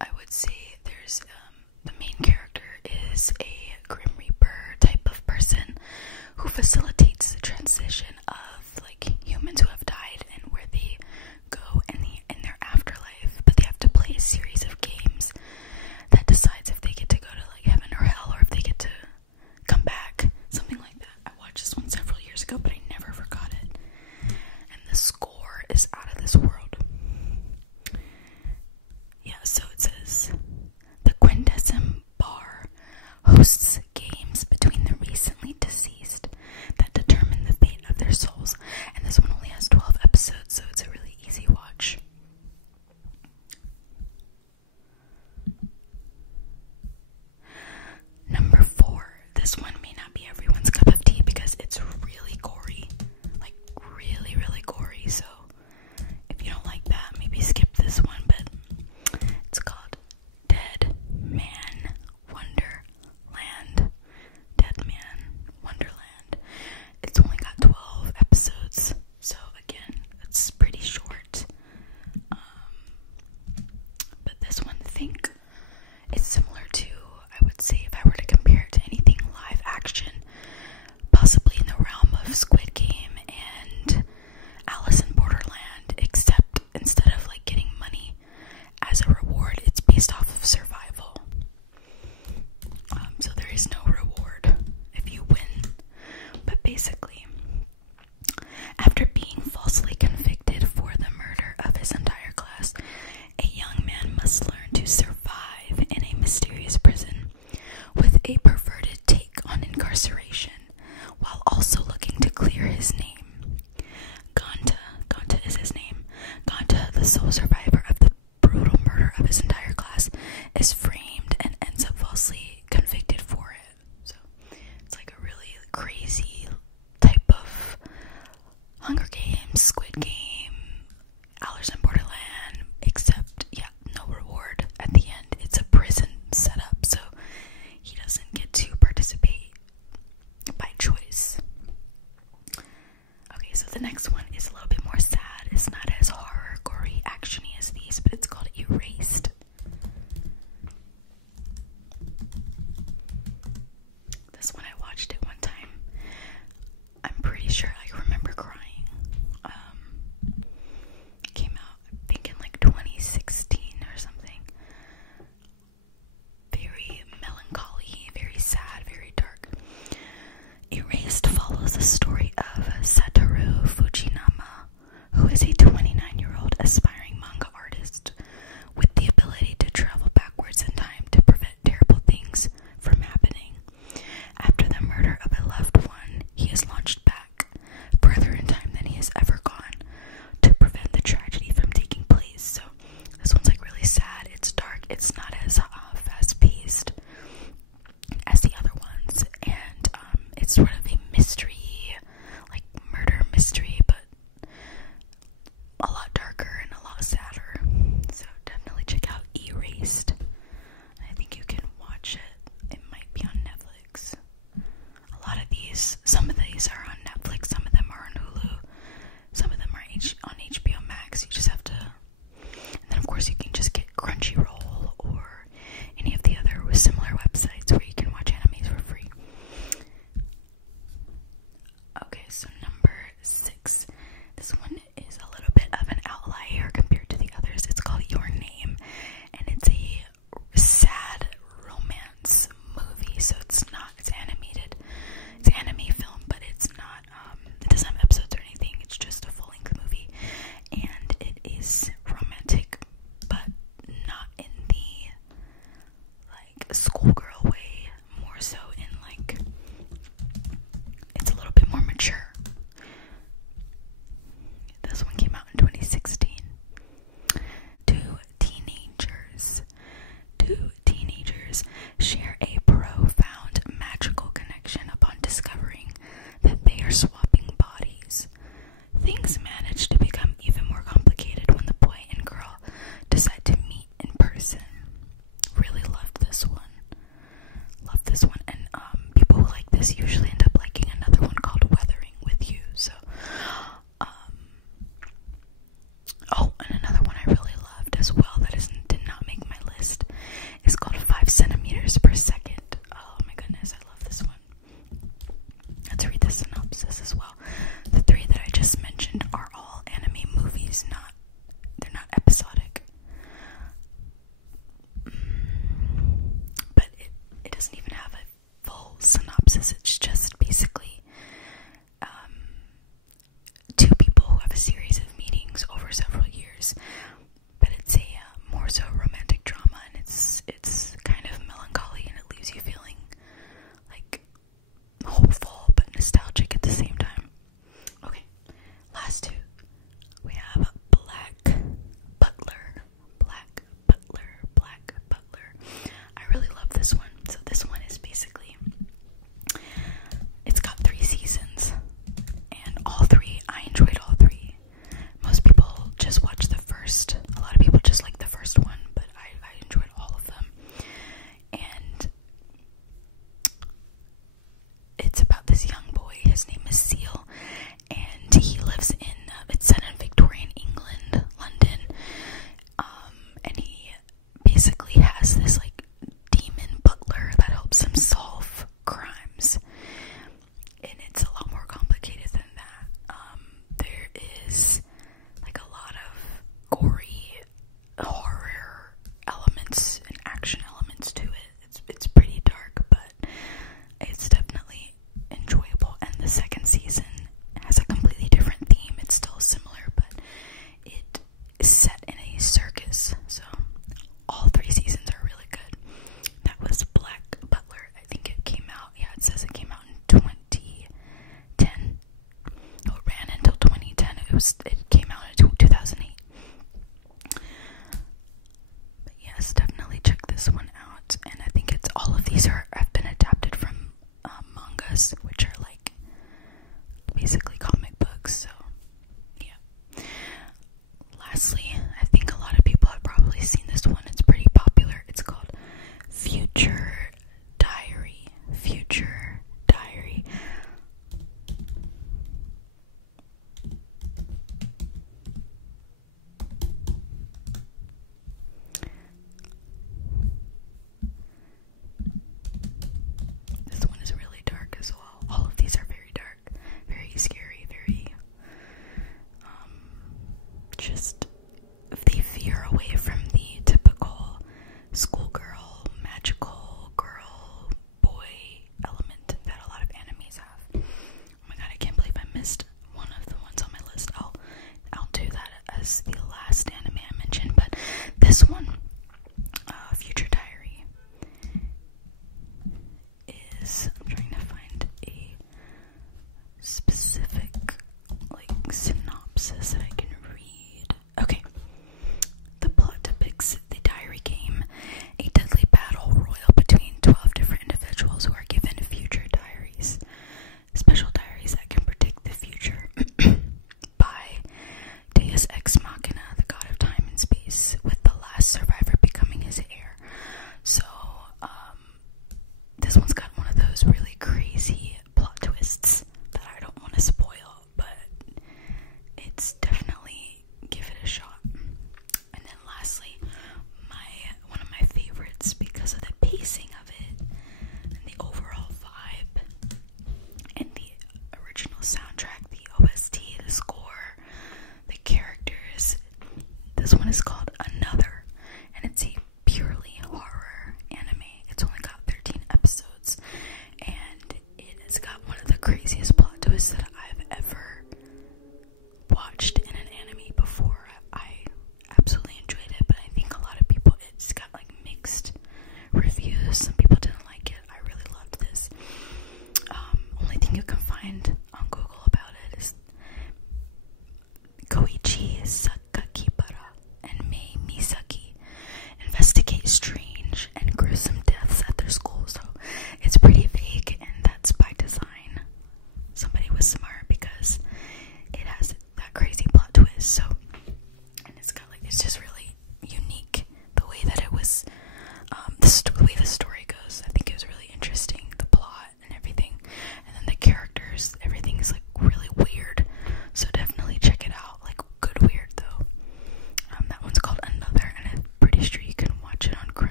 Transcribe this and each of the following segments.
I would say there's the main character is a Grim Reaper type of person who facilitates the transition of like humans who have died and where they go in their afterlife, but they have to play a series of games that decides if they get to go to like heaven or hell, or if they get to come back, something like that. I watched this one several years ago, but I never forgot it, and the score is out of this world. Yeah, so it says the Quintessence Bar hosts games between the recently deceased that determine the fate of their souls, and this one only has 12 episodes, so it's a really easy watch. Number 4. This one may not be everyone's cup of tea because it's really gory. Like, really, really gory. So, if you don't like that, maybe skip this one. But it's called Deadman Wonderland. Deadman Wonderland. It's only got 12 episodes. So, again, it's pretty short. But this one, I think it's similar to, I would say, if I were to compare it to anything live action, possibly in the realm of Squid Game and Alice in Borderland, except instead of like getting money as a reward, it's based off of survival. So there is no reward if you win. But basically, after being falsely convicted for the murder of his entire class, a young man must learn to survive in a mysterious prison with a perverted take on incarceration, while also looking to clear his name. Ganta is his name. Ganta, the sole survivor of the brutal murder of his entire class, is framed and ends up falsely convicted for it. So it's like a really crazy type of Hunger Games, Squid Game, Alice in Borderland, except, yeah, no reward at the end. It's a prison setup, so he doesn't get to participate by choice. Okay, so the next one is a little bit more sad. It's not as horror, gory, actiony as these, but it's called Erased. This one, I watched it one time. I'm pretty sure I remember crying. It came out, I think, in like 2016 or something. Very melancholy, very sad, very dark. Erased follows the story of Satoru Fujinama, who is a 29-year-old aspiring manga artist with the ability to travel backwards in time to prevent terrible things from happening. After the murder of a loved one, he is launched back further in time than he has ever gone to prevent the tragedy from taking place. So this one's like really sad. It's dark. It's not as fast-paced as the other ones, and it's sort of a mystery, like murder mystery, but a lot darker and a lot sadder. So definitely check out Erased. I think you can watch it. It might be on Netflix. A lot of these, some of these are on Netflix, some of them are on Hulu, some of them are on HBO Max. You just have to, and then of course you can just get Crunchyroll or any of the other similar websites where you can watch animes for free. Okay, so number 6. This one is a little bit of an outlier compared to the others. It's called Your Name, and it's a sad romance movie. So it's animated. It's an anime film, but it's not, it doesn't have episodes or anything. It's just a full-length movie, and it is romantic, but not in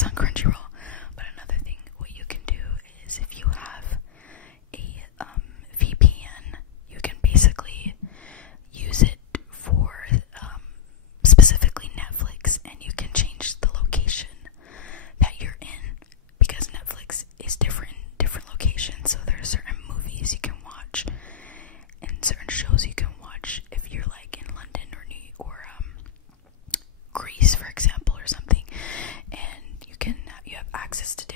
It's on Crunchyroll. But another thing, what you can do is if you have a VPN, you can basically use it for specifically Netflix, and you can change the location that you're in, because Netflix is different in different locations. So there's certain movies you can watch and certain shows you can watch if you're like in London or Greece, for example, or something, and you have access to